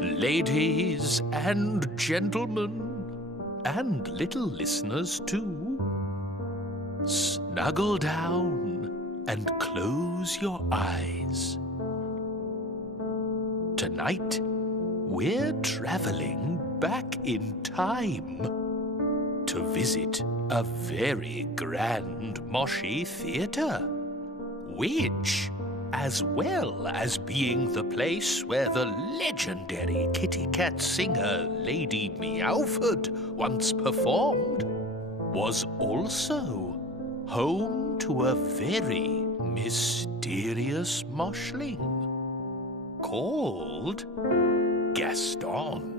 Ladies and gentlemen, and little listeners too, snuggle down and close your eyes. Tonight, we're traveling back in time to visit a very grand Moshy theatre, which, as well as being the place where the legendary kitty cat singer Lady Meowford once performed, was also home to a very mysterious moshling called Gaston.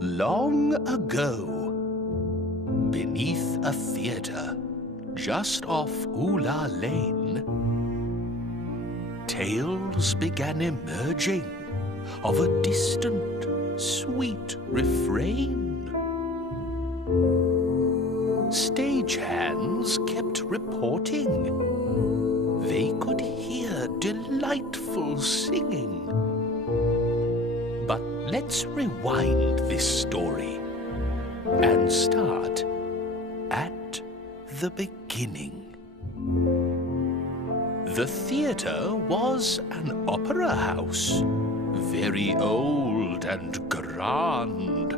Long ago, beneath a theatre just off Oola Lane, tales began emerging of a distant, sweet refrain. Stagehands kept reporting they could hear delightful singing. But let's rewind this story and start at the beginning. The theatre was an opera house, very old and grand.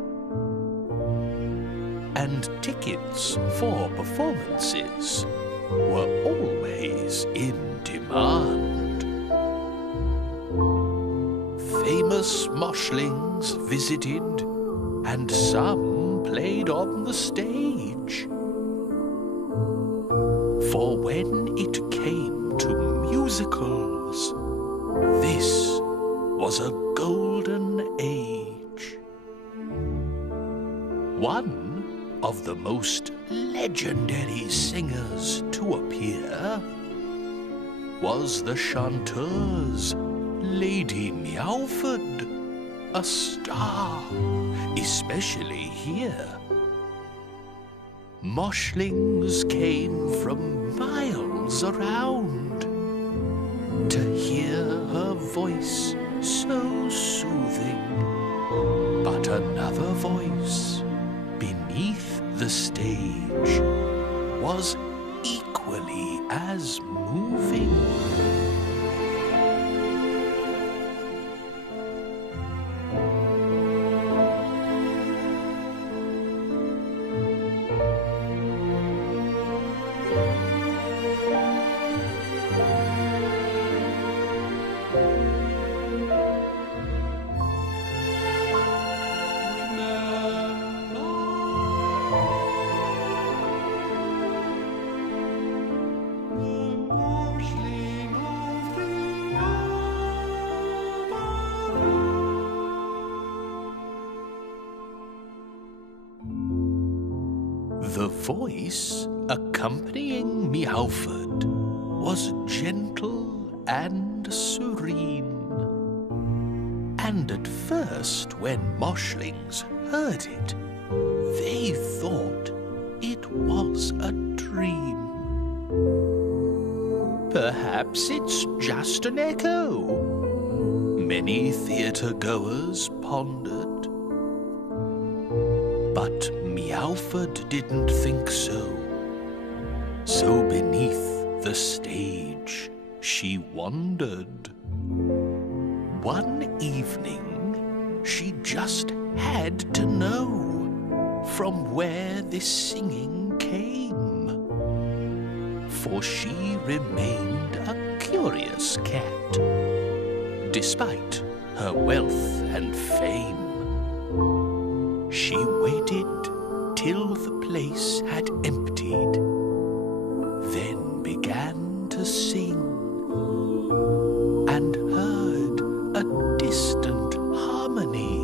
And tickets for performances were always in demand. Famous moshlings visited, and some played on the stage. For when it came to musicals, this was a golden age. One of the most legendary singers to appear was the chanteuse Lady Meowford, a star, especially here. Moshlings came from miles around to hear her voice so soothing. But another voice beneath the stage was equally as moving. The voice accompanying Meowford was gentle and serene. And at first, when moshlings heard it, they thought it was a dream. Perhaps it's just an echo, many theatre-goers pondered. But Meowford didn't think so. So beneath the stage she wandered. One evening she just had to know from where this singing came. for she remained a curious cat, despite her wealth and fame. She waited till the place had emptied, then began to sing, and heard a distant harmony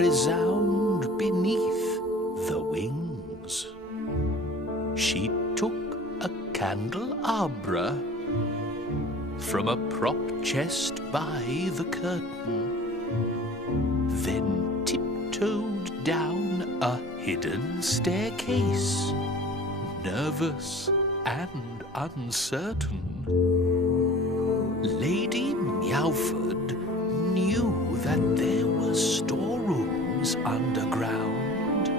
resound beneath the wings. She took a candelabra from a prop chest by the curtain, then tiptoed down a hidden staircase, nervous and uncertain. Lady Meowford knew that there were storerooms underground,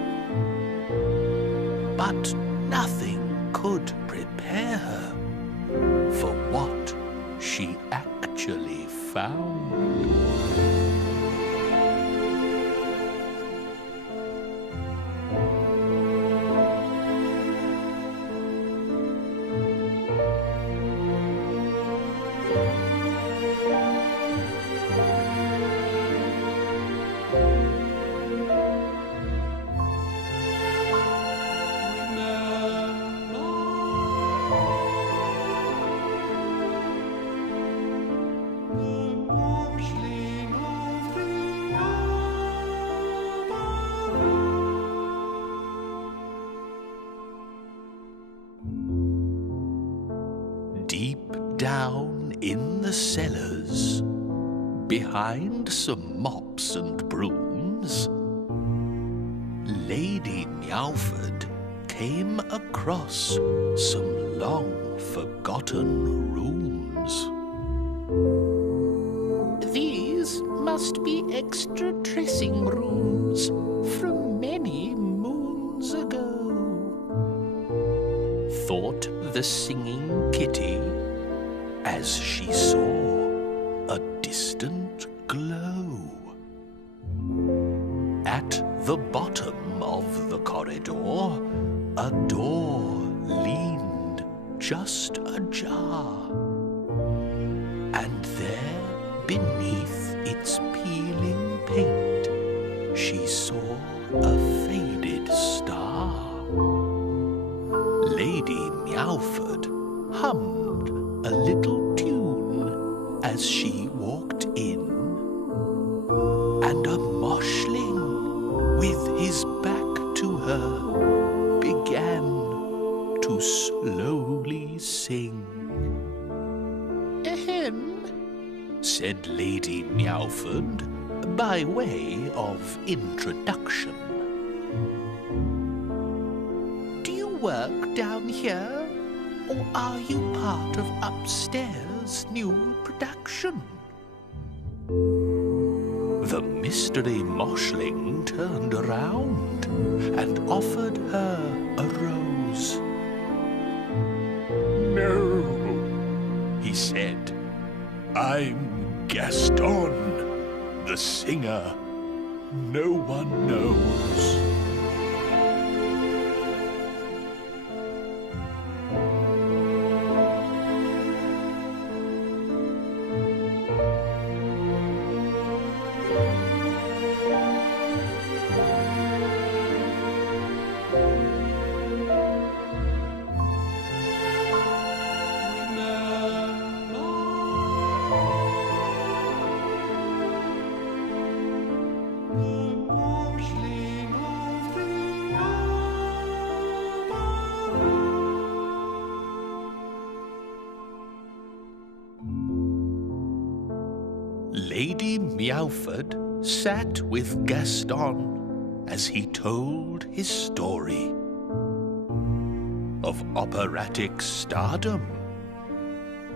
but nothing could prepare her for what she actually found. Deep down in the cellars, behind some mops and brooms, Lady Meowford came across some long-forgotten rooms. These must be extra dressing rooms from many moons ago, thought the singing kitty as she saw a distant glow. At the bottom of the corridor, a door leaned just ajar, and there, beneath its peeling paint, she saw a faded star. Lady Meowford hummed a little tune as she walked in, and a moshling, with his back to her, began to slowly sing. "Ahem," said Lady Meowford by way of introduction. "Do you work down here, or are you part of upstairs' new production?" The mystery moshling turned around and offered her a rose. "No," he said, "I'm Gaston, the singer no one knows." Lady Meowford sat with Gaston as he told his story of operatic stardom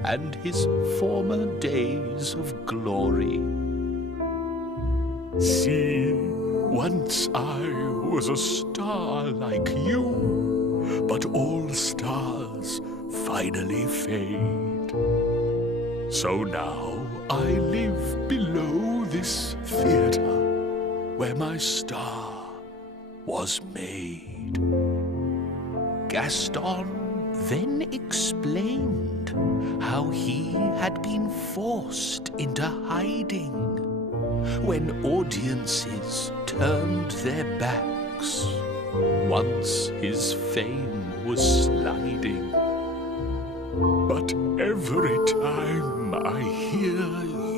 and his former days of glory. "See, once I was a star like you, but all stars finally fade. So now I live below this theater where my star was made." Gaston then explained how he had been forced into hiding when audiences turned their backs once his fame was sliding. But every time I hear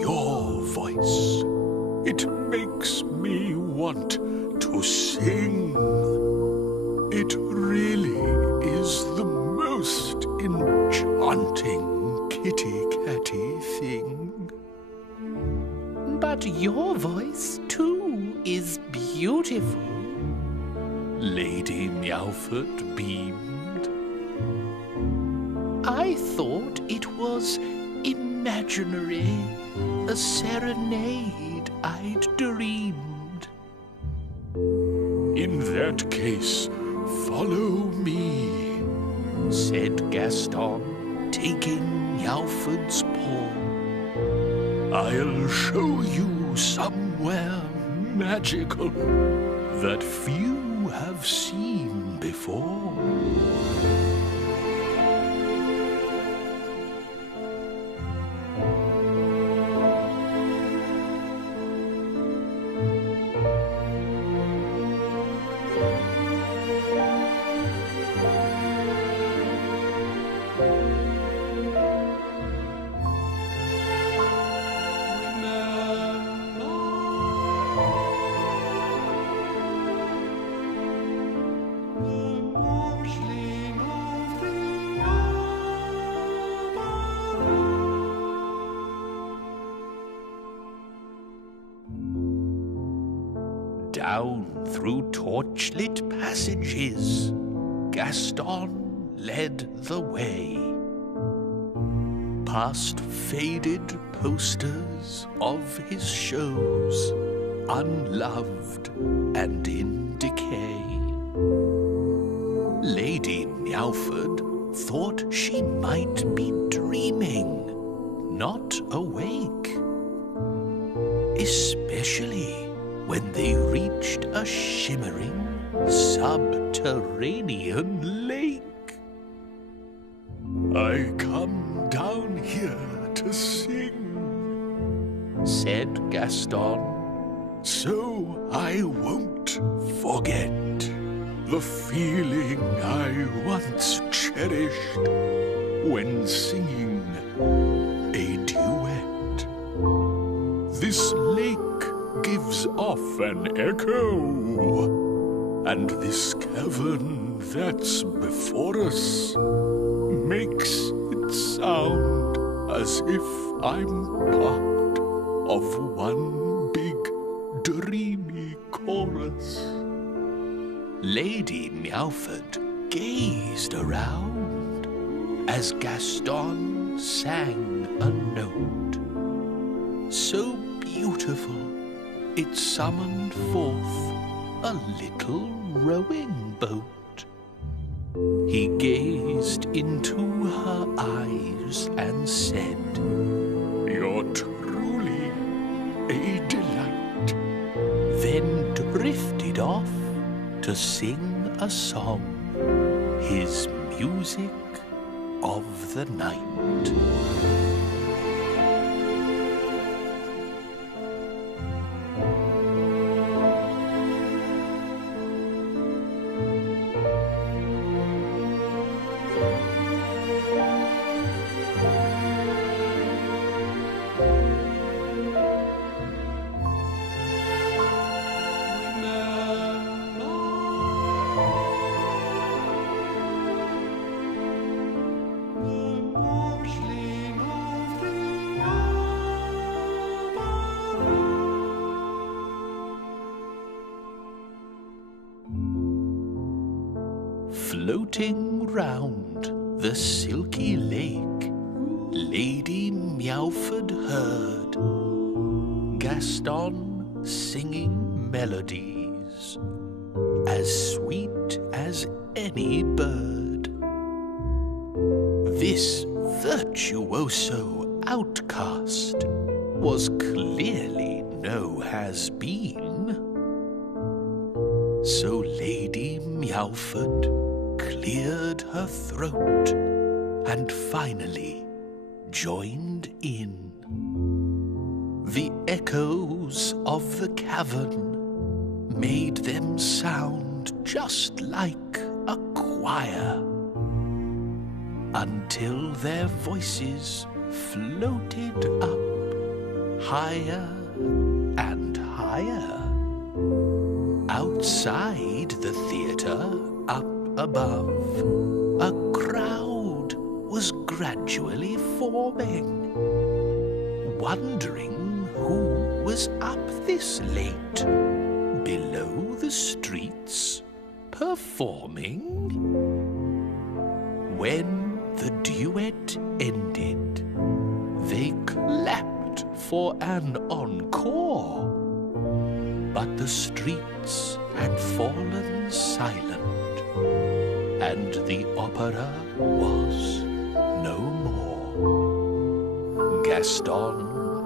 your voice, it makes me want to sing. It really is the most enchanting kitty-catty thing. But your voice, too, is beautiful. Lady Meowford beamed. I thought it was imaginary, a serenade I'd dreamed. In that case, follow me, said Gaston, taking Meowford's paw. I'll show you somewhere magical that few have seen before. Down through torchlit passages, Gaston led the way. Past faded posters of his shows, unloved and in decay. Lady Meowford thought she might be dreaming, not awake. Especially when they reached a shimmering subterranean lake. I come down here to sing, said Gaston, so I won't forget the feeling I once cherished when singing a duet. This lake gives off an echo, and this cavern that's before us makes it sound as if I'm part of one big dreamy chorus. Lady Meowford gazed around as Gaston sang a note so beautiful it summoned forth a little rowing boat. He gazed into her eyes and said, "You're truly a delight," then drifted off to sing a song, his music of the night. Floating round the silky lake, Lady Meowford heard Gaston singing melodies as sweet as any bird. This virtuoso outcast was clearly no has-been. So Lady Meowford cleared her throat and finally joined in. The echoes of the cavern made them sound just like a choir, until their voices floated up higher and higher. Outside the theatre, up above, a crowd was gradually forming, wondering who was up this late below the streets performing. When the duet ended, they clapped for an encore. But the streets had fallen silent, and the opera was no more. Gaston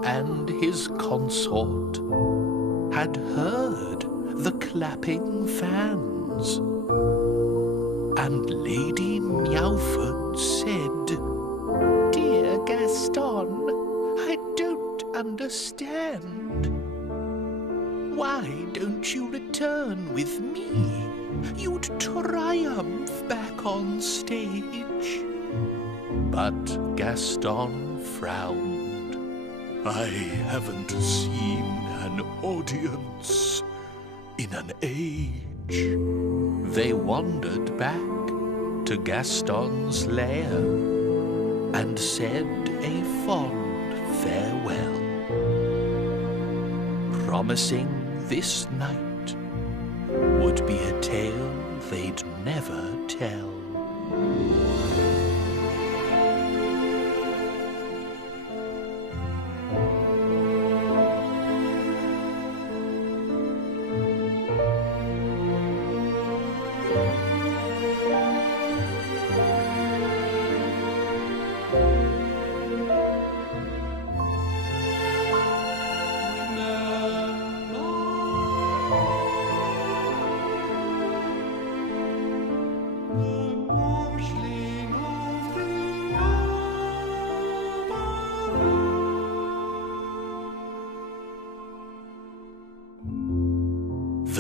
and his consort had heard the clapping fans, and Lady Meowford said, "Dear Gaston, I don't understand. Why don't you return with me? You'd triumph back on stage." But Gaston frowned. "I haven't seen an audience in an age." They wandered back to Gaston's lair and said a fond farewell, promising this night would be a tale they'd never tell.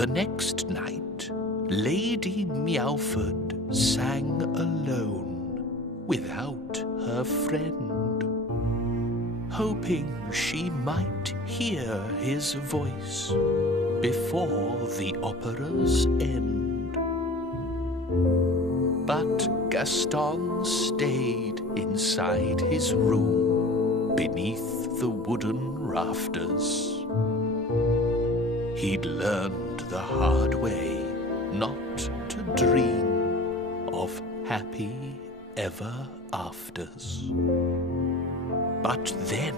The next night, Lady Meowford sang alone, without her friend, hoping she might hear his voice before the opera's end. But Gaston stayed inside his room beneath the wooden rafters. He'd learned the hard way not to dream of happy ever afters. But then,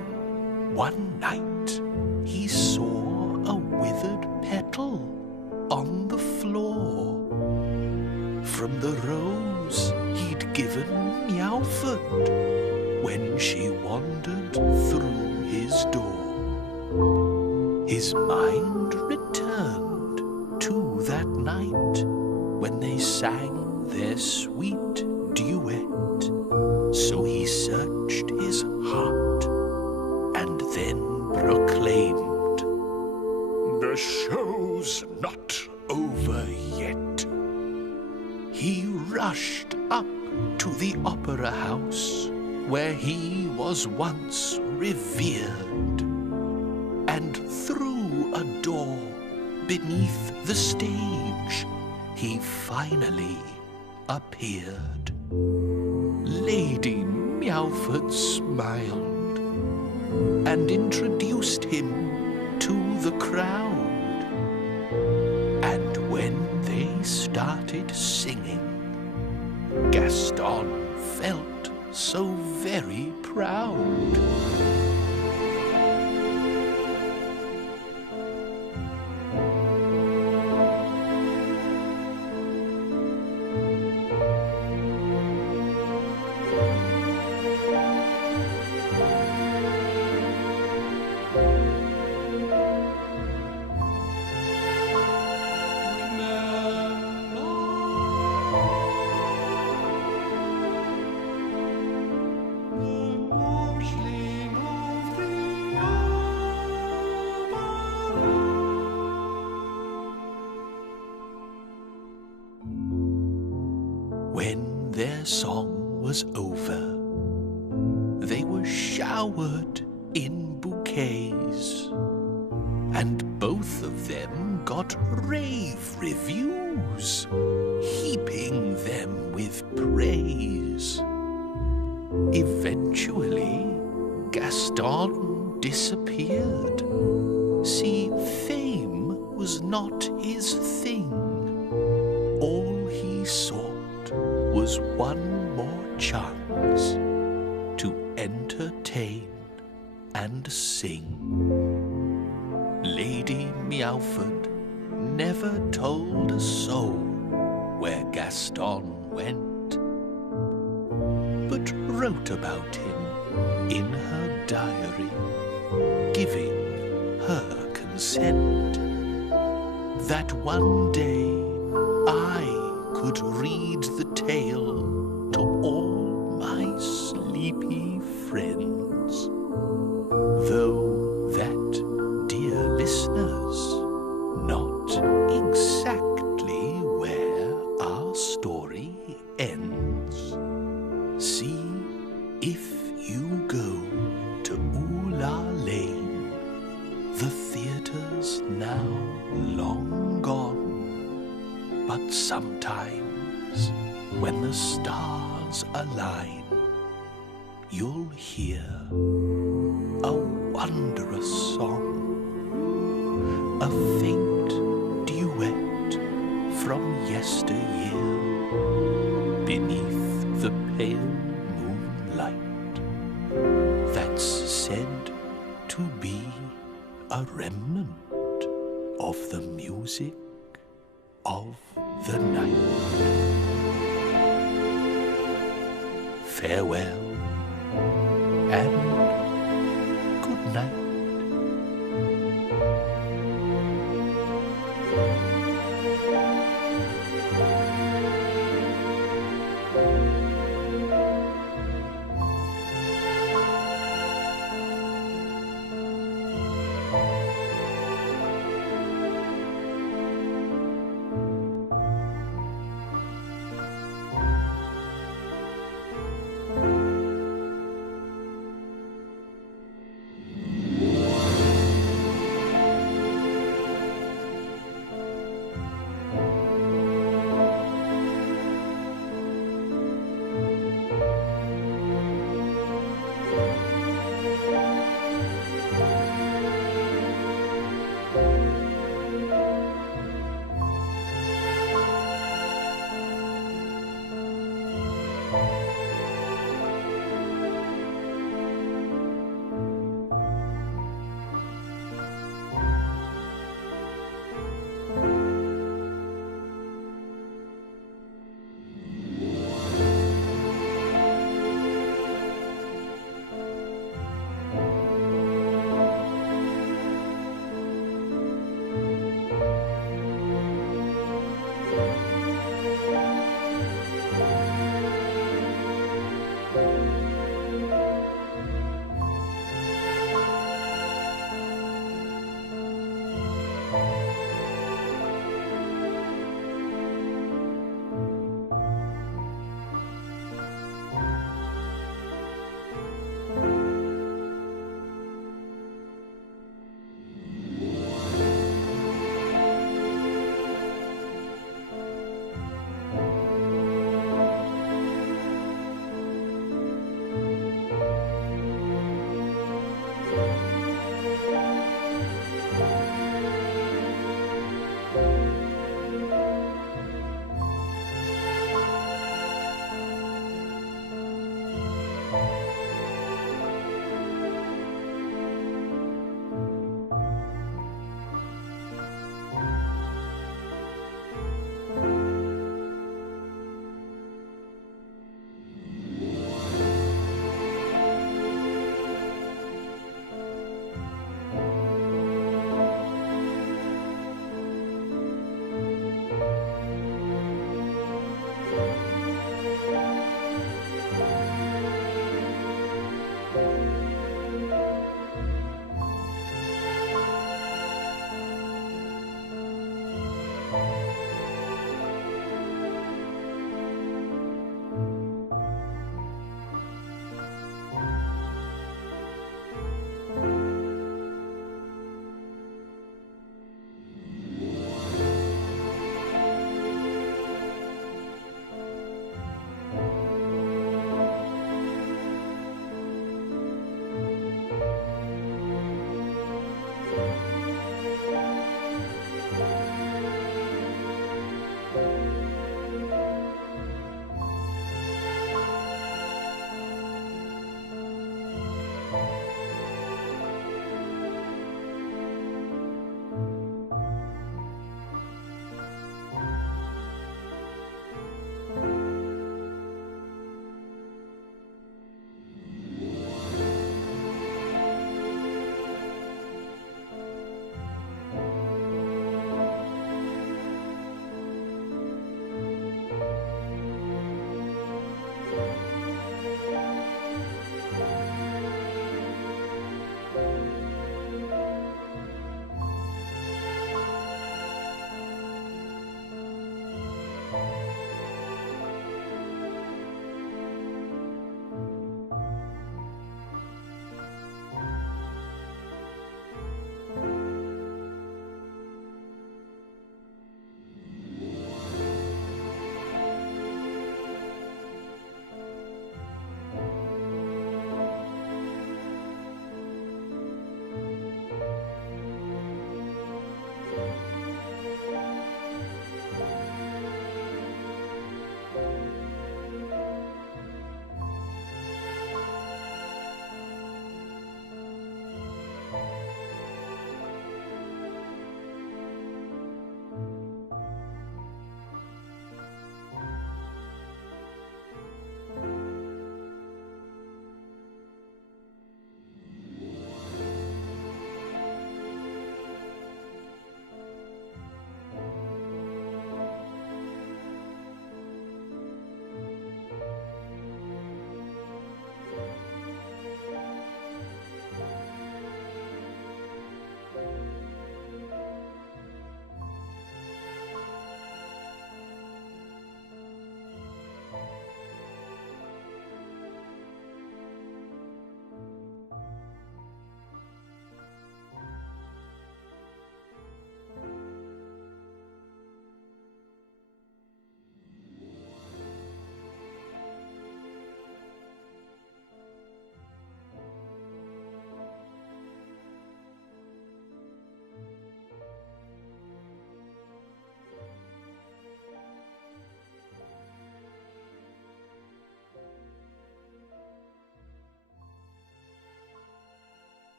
one night, he saw a withered petal on the floor from the rose he'd given Meowford when she wandered through his door. His mind returned to that night when they sang their sweet duet. So he searched his heart and then proclaimed, "The show's not over yet." He rushed up to the opera house where he was once revered, and through a door beneath the stage he finally appeared. Lady Meowford smiled and introduced him to the crowd. And when they started singing, Gaston felt so very proud. their song was over, they were showered in bouquets, and both of them got rave reviews, heaping them with praise. Eventually, Gaston disappeared. See, fame was not his thing. All he sought was one more chance to entertain and sing. Lady Meowford never told a soul where Gaston went, but wrote about him in her diary, giving her consent, that one day I could read the tale to all my sleepy friends, though that, dear listeners, not exactly where our story ends. See if you go to Oola Lane, the theatre's now long gone, but sometimes when the stars align, you'll hear a wondrous song, a faint duet from yesteryear, beneath the pale moonlight, that's said to be a remnant of the music of the night. Farewell and